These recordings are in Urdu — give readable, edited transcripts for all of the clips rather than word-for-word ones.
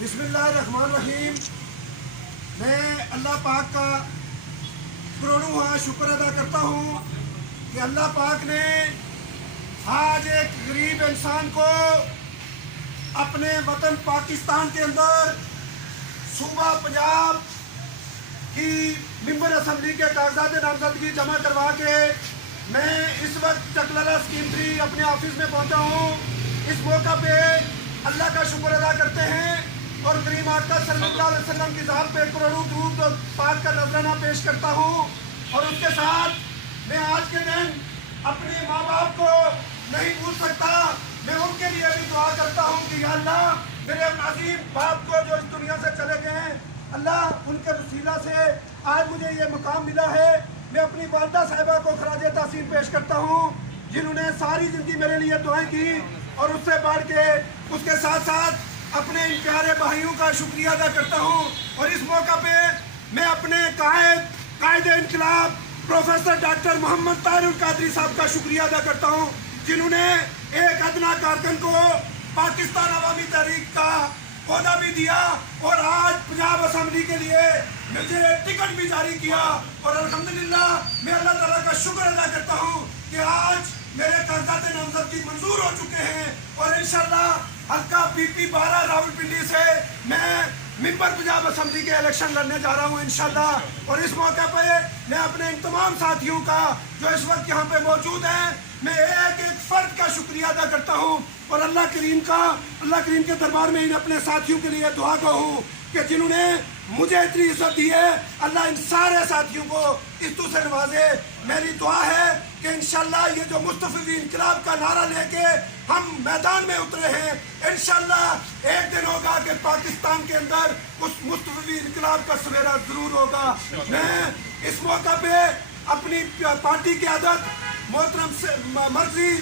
بسم اللہ الرحمن الرحیم۔ میں اللہ پاک کا کروڑوں شکر ادا کرتا ہوں کہ اللہ پاک نے آج ایک غریب انسان کو اپنے وطن پاکستان کے اندر صوبہ پنجاب کی ممبر اسمبلی کے کاغذات نامزدگی جمع کروا کے میں اس وقت چکلالہ اسکیم 3 اپنے آفس میں پہنچا ہوں۔ اس موقع پہ اللہ کا شکر ادا کرتے ہیں اور کریم آقا صلی اللہ علیہ وسلم کی ذات پہ کروڑوں درود پاک کا نذرانہ پیش کرتا ہوں۔ اور اس کے ساتھ میں آج کے دن اپنے ماں باپ کو نہیں بھول سکتا، میں ان کے لیے بھی دعا کرتا ہوں کہ یا اللہ میرے عظیم باپ کو جو اس دنیا سے چلے گئے ہیں، اللہ ان کے وسیلہ سے آج مجھے یہ مقام ملا ہے۔ میں اپنی والدہ صاحبہ کو خراج تحسین پیش کرتا ہوں جنہوں نے ساری زندگی میرے لیے دعائیں کی، اور اس سے بڑھ کے اس کے ساتھ ساتھ اپنے ان پیارے بھائیوں کا شکریہ ادا کرتا ہوں۔ اور اس موقع پہ میں اپنے قائد انقلاب پروفیسر ڈاکٹر محمد طاہر القادری صاحب کا شکریہ ادا کرتا ہوں، جنہوں نے ایک ادنا کارکن کو پاکستان عوامی تحریک کا عہدہ بھی دیا اور آج پنجاب اسمبلی کے لیے مجھے ٹکٹ بھی جاری کیا۔ اور الحمدللہ میں اللہ تعالیٰ کا شکر ادا کرتا ہوں کہ آج میرے کاغذات نامزدگی منظور ہو چکے ہیں، اور انشاءاللہ حلقہ PP-12 راولپنڈی سے میں ممبر پنجاب اسمبلی کے الیکشن لڑنے جا رہا ہوں انشاءاللہ۔ اور اس موقع پہ میں اپنے ان تمام ساتھیوں کا جو اس وقت یہاں پہ موجود ہیں، میں ایک ایک فرد کا شکریہ ادا کرتا ہوں، اور اللہ کریم کے دربار میں ان اپنے ساتھیوں کے لیے دعا گو ہوں کہ جنہوں نے مجھے اتنی عزت دی ہے، اللہ ان سارے ساتھیوں کو عزتوں سے نوازے۔ میری دعا ہے کہ انشاءاللہ یہ جو مستفیضی انقلاب کا نعرہ لے کے ہم میدان میں اترے ہیں، انشاءاللہ ایک دن ہوگا کہ پاکستان کے اندر اس مستفیضی انقلاب کا سویرا ضرور ہوگا۔ میں اس موقع پہ اپنی پارٹی قیادت محترم مرضی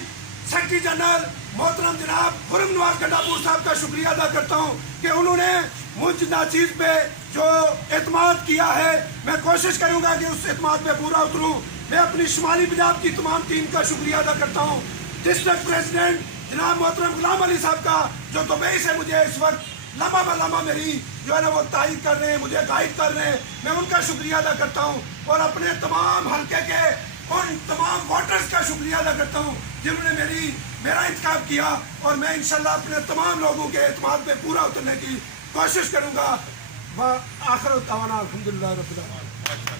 سیکرٹری جنرل محترم جناب خرم نواز گنڈاپور صاحب کا شکریہ ادا کرتا ہوں کہ انہوں نے مجھ ناچیز پہ جو اعتماد کیا ہے، میں کوشش کروں گا کہ اس اعتماد پہ پورا اتروں۔ میں اپنی شمالی پنجاب کی تمام ٹیم کا شکریہ ادا کرتا ہوں، ڈسٹرکٹ پریزیڈنٹ جناب محترم غلام علی صاحب کا جو دبئی سے مجھے اس وقت لمحہ بہ لمحہ میری جو ہے نا وہ تائید کر رہے ہیں، مجھے گائیڈ کر رہے ہیں، میں ان کا شکریہ ادا کرتا ہوں۔ اور اپنے تمام حلقے کے ان تمام ووٹرز کا شکریہ ادا کرتا ہوں جنہوں نے میرا انتخاب کیا، اور میں انشاءاللہ اپنے تمام لوگوں کے اعتماد پہ پورا اترنے کی کوشش کروں گا۔ آخر دعوانا الحمدللہ رب العالمین۔